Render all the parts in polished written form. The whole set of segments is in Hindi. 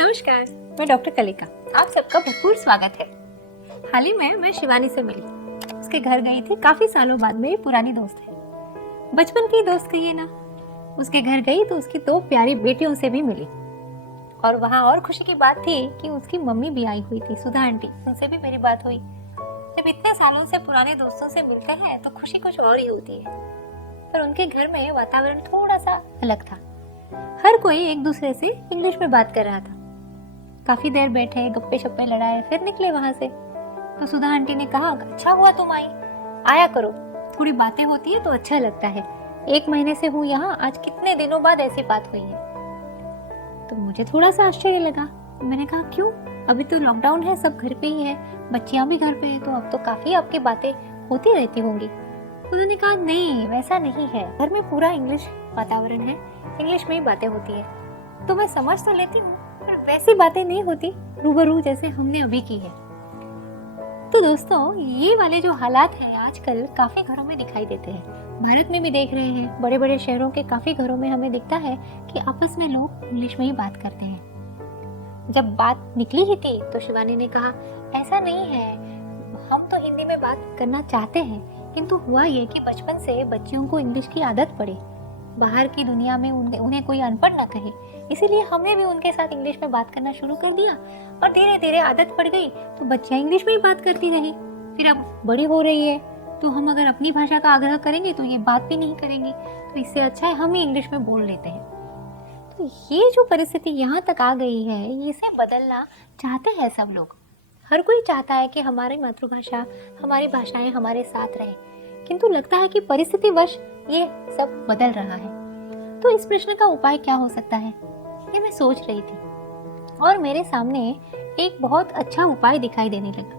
नमस्कार, मैं डॉक्टर कलिका। आप सबका भरपूर स्वागत है। हाल ही में मैं शिवानी से मिली। उसके घर गई थी, काफी सालों बाद मेरी पुरानी दोस्त है, बचपन की दोस्त कहिए ना। उसके घर गई तो उसकी 2 प्यारी बेटियों से भी मिली। और वहाँ और खुशी की बात थी कि उसकी मम्मी भी आई हुई थी, सुधा आंटी। उनसे भी मेरी बात हुई। जब इतने सालों से पुराने दोस्तों से मिलते हैं तो खुशी कुछ और ही होती है। पर उनके घर में वातावरण थोड़ा सा अलग था। हर कोई एक दूसरे से इंग्लिश में बात कर रहा था। काफी देर बैठे, गप्पे शप्पे लड़ाए, फिर निकले वहां से। तो सुधा आंटी ने कहा, अच्छा हुआ तुम आई, आया करो, थोड़ी बातें होती है तो अच्छा लगता है। 1 महीने से हूँ यहाँ, आज कितने दिनों बाद ऐसी बात हुई है। तो मुझे थोड़ा सा आश्चर्य लगा। मैंने कहा, क्यों? अभी तो लॉकडाउन है, सब घर पे ही है, बच्चियां भी घर पे है, तो अब तो काफी आपकी बातें होती रहती होंगी। उन्होंने कहा, नहीं वैसा नहीं है, घर में पूरा इंग्लिश वातावरण है, इंग्लिश में ही बातें होती है। तो मैं समझ तो लेती हूँ, पर वैसी बातें नहीं होती रूबरू जैसे हमने अभी की है। तो दोस्तों, ये वाले जो हालात हैं आजकल काफी घरों में दिखाई देते हैं। भारत में भी देख रहे हैं, बड़े बड़े शहरों के काफी घरों में हमें दिखता है कि आपस में लोग इंग्लिश में ही बात करते हैं। जब बात निकली ही थी तो शिवानी ने कहा, ऐसा नहीं है, हम तो हिंदी में बात करना चाहते हैं, किंतु हुआ ये कि बचपन से बच्चियों को इंग्लिश की आदत पड़ी, बाहर की दुनिया में उन्हें कोई अनपढ़ ना कहे, इसीलिए हमने भी उनके साथ इंग्लिश में बात करना शुरू कर दिया। और धीरे धीरे आदत पड़ गई तो बच्चियां इंग्लिश में ही बात करती रही। फिर अब बड़ी हो रही है तो हम अगर अपनी भाषा का आग्रह करेंगे तो ये बात भी नहीं करेंगी, तो इससे अच्छा है हम ही इंग्लिश में बोल लेते हैं। तो ये जो परिस्थिति यहाँ तक आ गई है, इसे बदलना चाहते हैं सब लोग। हर कोई चाहता है कि हमारी मातृभाषा, हमारी भाषाएं हमारे साथ रहे, किंतु लगता है कि परिस्थितिवश ये सब बदल रहा है। तो इस प्रश्न का उपाय क्या हो सकता है, ये मैं सोच रही थी और मेरे सामने एक बहुत अच्छा उपाय दिखाई देने लगा।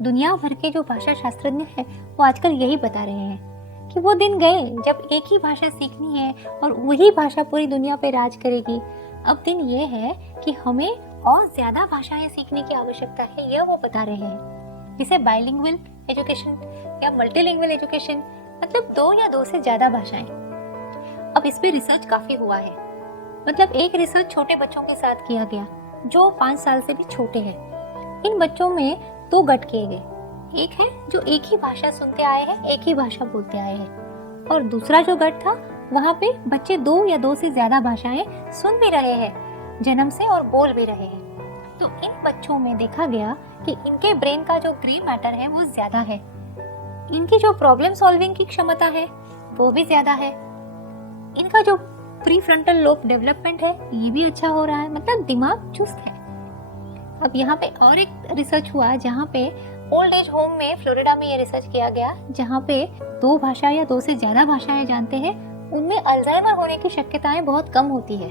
दुनिया भर के जो भाषा शास्त्रज्ञ हैं वो आजकल यही बता रहे हैं कि वो दिन गए जब एक ही भाषा सीखनी है और वही भाषा पूरी दुनिया पे राज करेगी। अब दिन ये है कि हमें और ज्यादा भाषाएं सीखने की आवश्यकता है, यह वो बता रहे हैं। जिसे बाइलिंगुअल एजुकेशन या मल्टीलिंगुअल एजुकेशन, मतलब 2 या 2 से ज्यादा भाषाएं। अब इस पे रिसर्च काफी हुआ है। मतलब एक रिसर्च छोटे बच्चों के साथ किया गया जो 5 साल से भी छोटे हैं। इन बच्चों में 2 गट किए गए। एक है जो एक ही भाषा सुनते आए हैं, एक ही भाषा बोलते आए हैं, और दूसरा जो गट था वहाँ पे बच्चे 2 या 2 से ज्यादा भाषाएं सुन भी रहे हैं जन्म से और बोल भी रहे हैं। तो इन बच्चों में देखा गया कि इनके ब्रेन का जो ग्रे मैटर है वो ज्यादा है, इनकी जो प्रॉब्लम सॉल्विंग की क्षमता है वो भी ज्यादा है, इनका जो प्री फ्रंटल लोब डेवलपमेंट है ये भी अच्छा हो रहा है, मतलब दिमाग चुस्त है। अब यहाँ पे और एक रिसर्च हुआ जहाँ पे ओल्ड एज होम में फ्लोरिडा में ये रिसर्च किया गया, जहाँ पे 2 भाषा या 2 से ज्यादा भाषाएं जानते हैं उनमें अल्जाइमर होने की शक्यताएं बहुत कम होती है,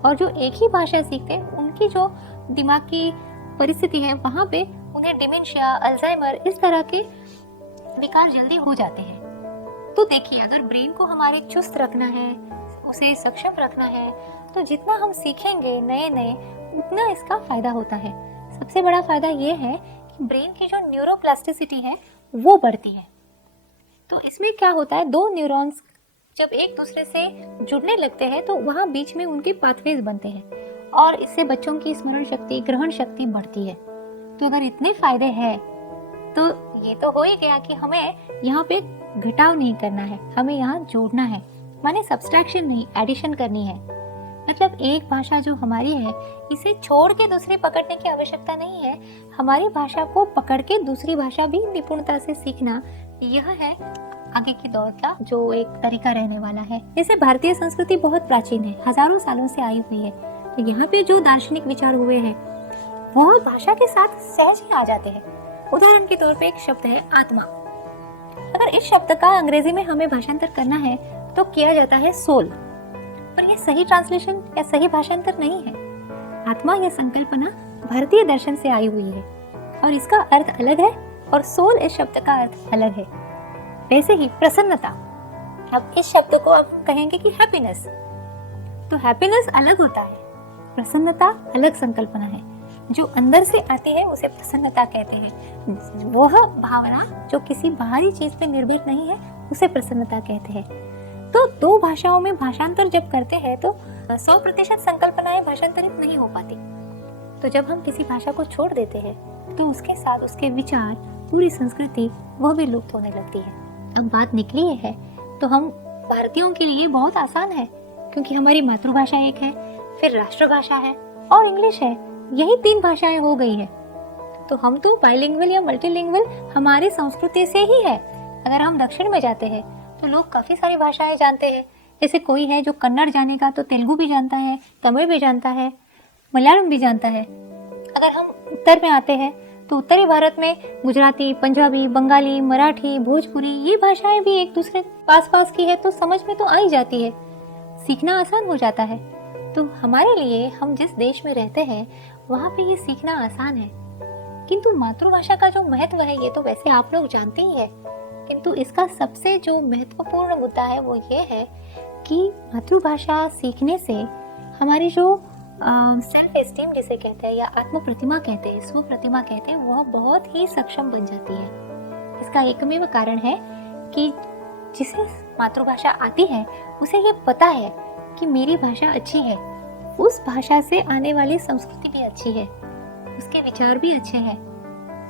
और जो एक ही भाषा सीखते हैं उनकी जो दिमाग की परिस्थिति है वहाँ पे उन्हें डिमेंशिया, अल्जाइमर, इस तरह के विकार जल्दी हो जाते हैं। तो देखिए, अगर ब्रेन को हमारे चुस्त रखना है, उसे सक्षम रखना है, तो जितना हम सीखेंगे नए नए उतना इसका फायदा होता है। सबसे बड़ा फायदा ये है कि ब्रेन की जो न्यूरोप्लास्टिसिटी है वो बढ़ती है। तो इसमें क्या होता है, 2 न्यूरॉन्स जब एक दूसरे से जुड़ने लगते हैं तो वहाँ बीच में उनके पाथवेज बनते हैं और इससे बच्चों की स्मरण शक्ति, ग्रहण शक्ति बढ़ती है। तो अगर इतने फायदे हैं तो ये तो हो ही गया कि हमें यहाँ पे घटाव नहीं करना है, हमें यहाँ जोड़ना है, माने सब्सट्रैक्शन नहीं, एडिशन करनी है। मतलब एक भाषा जो हमारी है इसे छोड़ के दूसरी पकड़ने की आवश्यकता नहीं है, हमारी भाषा को पकड़ के दूसरी भाषा भी निपुणता से सीखना, यह है आगे की दौर का जो एक तरीका रहने वाला है। जैसे भारतीय संस्कृति बहुत प्राचीन है, हजारों सालों से आई हुई है, तो यहाँ पे जो दार्शनिक विचार हुए हैं वह भाषा के साथ सहज ही आ जाते हैं। उदाहरण के तौर पे एक शब्द है आत्मा। अगर इस शब्द का अंग्रेजी में हमें भाषांतर करना है तो किया जाता है सोल, पर यह सही ट्रांसलेशन या सही भाषांतर नहीं है। आत्मा यह संकल्पना भारतीय दर्शन से आई हुई है और इसका अर्थ अलग है, और सोल इस शब्द का अर्थ अलग है। वैसे ही प्रसन्नता, अब इस शब्द को आप कहेंगे कि हैप्पीनेस, तो हैप्पीनेस अलग होता है, प्रसन्नता अलग संकल्पना है। जो अंदर से आती है उसे प्रसन्नता कहते हैं। वह भावना जो किसी बाहरी चीज पे निर्भर नहीं है उसे प्रसन्नता कहते हैं। तो 2 भाषाओं में भाषांतर जब करते हैं तो 100% संकल्पनाएं भाषांतरित नहीं हो पाती। तो जब हम किसी भाषा को छोड़ देते हैं तो उसके साथ उसके विचार, पूरी संस्कृति वह भी लुप्त होने लगती है। अब बात निकली है तो हम भारतीयों के लिए बहुत आसान है, क्योंकि हमारी मातृभाषा एक है, फिर राष्ट्रभाषा है और इंग्लिश है। यही 3 भाषाएं हो गई है। तो हम तो बाइलिंगुअल या मल्टीलिंगुअल हमारी संस्कृति से ही है। अगर हम दक्षिण में जाते हैं तो लोग काफी सारी भाषाएं जानते हैं। जैसे कोई है जो कन्नड़ जानेगा तो तेलुगु भी जानता है, तमिल भी जानता है, मलयालम भी जानता है। अगर हम उत्तर में आते हैं तो उत्तरी भारत में गुजराती, पंजाबी, बंगाली, मराठी, भोजपुरी, ये भाषाएं भी एक दूसरे पास पास की है, तो समझ में तो आ ही जाती है, सीखना आसान हो जाता है। तो हमारे लिए, हम जिस देश में रहते हैं वहाँ पे ये सीखना आसान है। किंतु मातृभाषा का जो महत्व है ये तो वैसे आप लोग जानते ही है, किंतु इसका सबसे जो महत्वपूर्ण मुद्दा है वो ये है कि मातृभाषा सीखने से हमारी जो सेल्फ एस्टीम जिसे कहते हैं या आत्म प्रतिमा कहते हैं, स्व प्रतिमा कहते हैं, वह बहुत ही सक्षम बन जाती है। इसका एकमेव कारण है कि जिसे मातृभाषा आती है उसे ये पता है कि मेरी भाषा अच्छी है, उस भाषा से आने वाली संस्कृति भी अच्छी है, उसके विचार भी अच्छे हैं।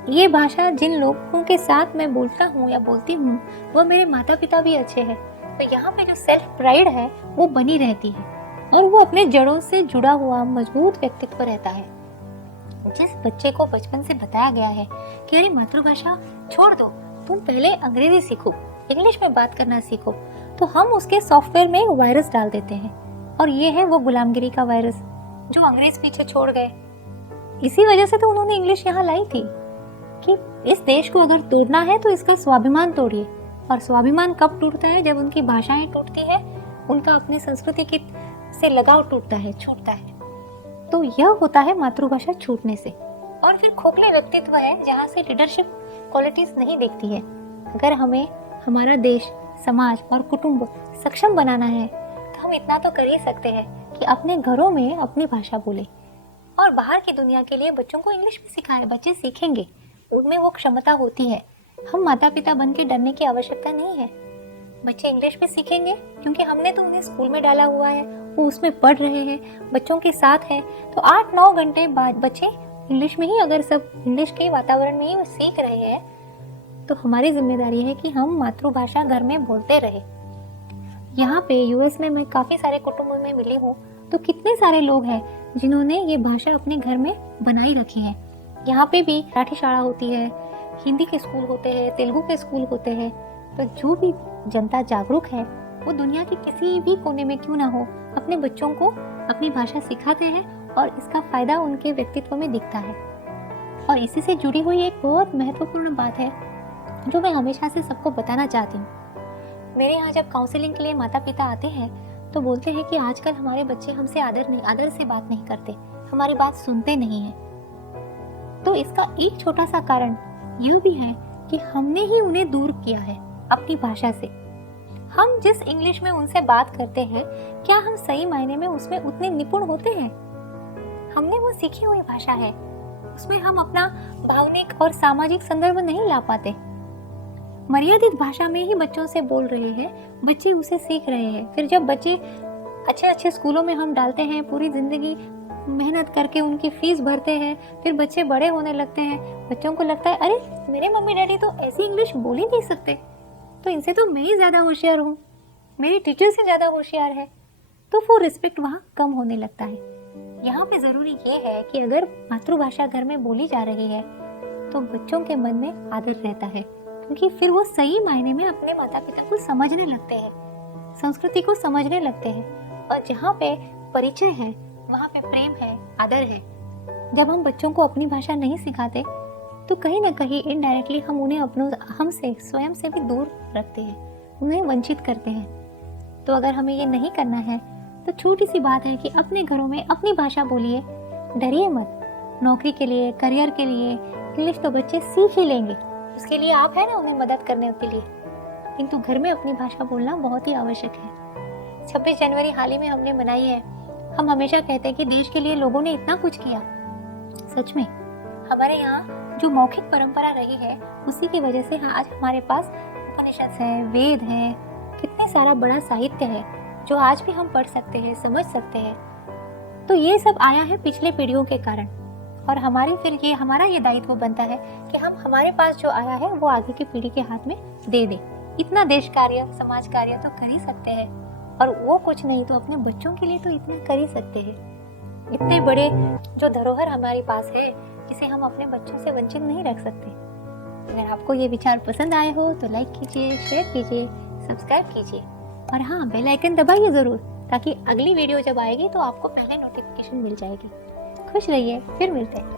ये भाषा जिन लोगों के साथ मैं बोलता हूँ या बोलती हूँ वो मेरे माता पिता भी अच्छे हैं। तो यहाँ पे जो सेल्फ प्राइड है वो बनी रहती है और वो अपने जड़ों से जुड़ा हुआ मजबूत व्यक्तित्व रहता है। जिस बच्चे को बचपन से बताया गया है कि अरे मातृभाषा छोड़ दो, तुम पहले अंग्रेजी सीखो, इंग्लिश में बात करना सीखो, तो हम उसके सॉफ्टवेयर में वायरस डाल देते हैं। और ये है वो गुलामगिरी का वायरस जो अंग्रेज पीछे छोड़ गए। इसी वजह से तो उन्होंने इंग्लिश यहाँ लाई थी कि इस देश को अगर तोड़ना है तो इसका स्वाभिमान तोड़िए। और स्वाभिमान कब टूटता है? जब उनकी भाषाएं टूटती है, उनका अपनी संस्कृति की से लगाव टूटता है, छूटता है। तो यह होता है मातृभाषा छूटने से। और फिर खोखले व्यक्तित्व है जहाँ से लीडरशिप क्वालिटीज नहीं दिखती है। अगर हमें हमारा देश, समाज और कुटुंब सक्षम बनाना है तो हम इतना तो कर ही सकते हैं कि अपने घरों में अपनी भाषा बोले और बाहर की दुनिया के लिए बच्चों को इंग्लिश भी सिखाएं। बच्चे सीखेंगे, उनमें वो क्षमता होती है। हम माता पिता बन के डरने की आवश्यकता नहीं है। बच्चे इंग्लिश भी सीखेंगे क्योंकि हमने तो उन्हें स्कूल में डाला हुआ है, वो उसमें पढ़ रहे हैं, बच्चों के साथ है। तो 8-9 घंटे बाद बच्चे इंग्लिश में ही, अगर सब इंग्लिश के वातावरण में ही सीख रहे हैं, तो हमारी जिम्मेदारी है कि हम मातृभाषा घर में बोलते रहे। यहाँ पे यूएस में मैं काफी सारे कुटुंबों में मिली हूँ, तो कितने सारे लोग हैं जिन्होंने ये भाषा अपने घर में बनाई रखी है। यहाँ पे भी मराठी शाला होती है, हिंदी के स्कूल होते हैं, तेलुगु के स्कूल होते हैं। तो जो भी जनता जागरूक है वो दुनिया के किसी भी कोने में क्यों ना हो, अपने बच्चों को अपनी भाषा सिखाते हैं और इसका फायदा उनके व्यक्तित्व में दिखता है। और इसी से जुड़ी हुई एक बहुत महत्वपूर्ण बात है जो मैं हमेशा से सबको बताना चाहती हूँ। मेरे यहाँ जब काउंसलिंग के लिए माता पिता आते हैं तो बोलते हैं कि आजकल हमारे बच्चे हमसे आदर से बात नहीं करते, हमारी बात सुनते नहीं हैं। तो इसका एक छोटा सा कारण यह भी है कि हमने ही उन्हें दूर किया है अपनी भाषा से। हम जिस इंग्लिश में उनसे बात करते हैं, क्या हम सही मायने में उसमें उतने निपुण होते हैं? हमने वो सीखी हुई भाषा है, उसमें हम अपना भावनिक और सामाजिक संदर्भ नहीं ला पाते। मर्यादित भाषा में ही बच्चों से बोल रहे हैं, बच्चे उसे सीख रहे हैं। फिर जब बच्चे अच्छे स्कूलों में हम डालते हैं, पूरी जिंदगी मेहनत करके उनकी फीस भरते हैं, फिर बच्चे बड़े होने लगते हैं, बच्चों को लगता है अरे मेरे मम्मी डैडी तो ऐसी इंग्लिश बोल ही नहीं सकते, तो इनसे तो मैं ही ज्यादा होशियार हूँ, मेरी टीचर से ज्यादा होशियार है। तो वो रिस्पेक्ट वहाँ कम होने लगता है। यहाँ पे जरूरी ये है कि अगर मातृभाषा घर में बोली जा रही है तो बच्चों के मन में आदर रहता है, क्योंकि फिर वो सही मायने में अपने माता पिता को समझने लगते हैं, संस्कृति को समझने लगते हैं। और जहाँ पे परिचय है वहाँ पे प्रेम है, आदर है। जब हम बच्चों को अपनी भाषा नहीं सिखाते तो कहीं ना कहीं इनडायरेक्टली हम उन्हें हमसे स्वयं से भी दूर रखते हैं, उन्हें वंचित करते हैं। तो अगर हमें ये नहीं करना है तो छोटी सी बात है कि अपने घरों में अपनी भाषा बोलिए, डरिए मत। नौकरी के लिए, करियर के लिए इंग्लिश तो बच्चे सीख ही लेंगे, उसके लिए आप है ना उन्हें मदद करने के लिए, किंतु घर में अपनी भाषा बोलना बहुत ही आवश्यक है। 26 जनवरी हाल ही में हमने मनाई है। हम हमेशा कहते हैं कि देश के लिए लोगों ने इतना कुछ किया। सच में हमारे यहाँ जो मौखिक परंपरा रही है उसी की वजह से आज हमारे पास उपनिषद है, वेद है, कितने सारा बड़ा साहित्य है जो आज भी हम पढ़ सकते हैं, समझ सकते हैं। तो ये सब आया है पिछले पीढ़ियों के कारण। और हमारा ये दायित्व बनता है कि हम हमारे पास जो आया है वो आगे की पीढ़ी के हाथ में दे दें। इतना देश कार्य, समाज कार्य तो कर ही सकते हैं, और वो कुछ नहीं तो अपने बच्चों के लिए तो इतना कर ही सकते हैं। इतने बड़े जो धरोहर हमारे पास है, इसे हम अपने बच्चों से वंचित नहीं रख सकते। अगर आपको ये विचार पसंद आए हो तो लाइक कीजिए, शेयर कीजिए, सब्सक्राइब कीजिए, और हाँ, बेल आइकन दबाइए ज़रूर, ताकि अगली वीडियो जब आएगी तो आपको पहले नोटिफिकेशन मिल जाएगी। खुश रहिए, फिर मिलते हैं।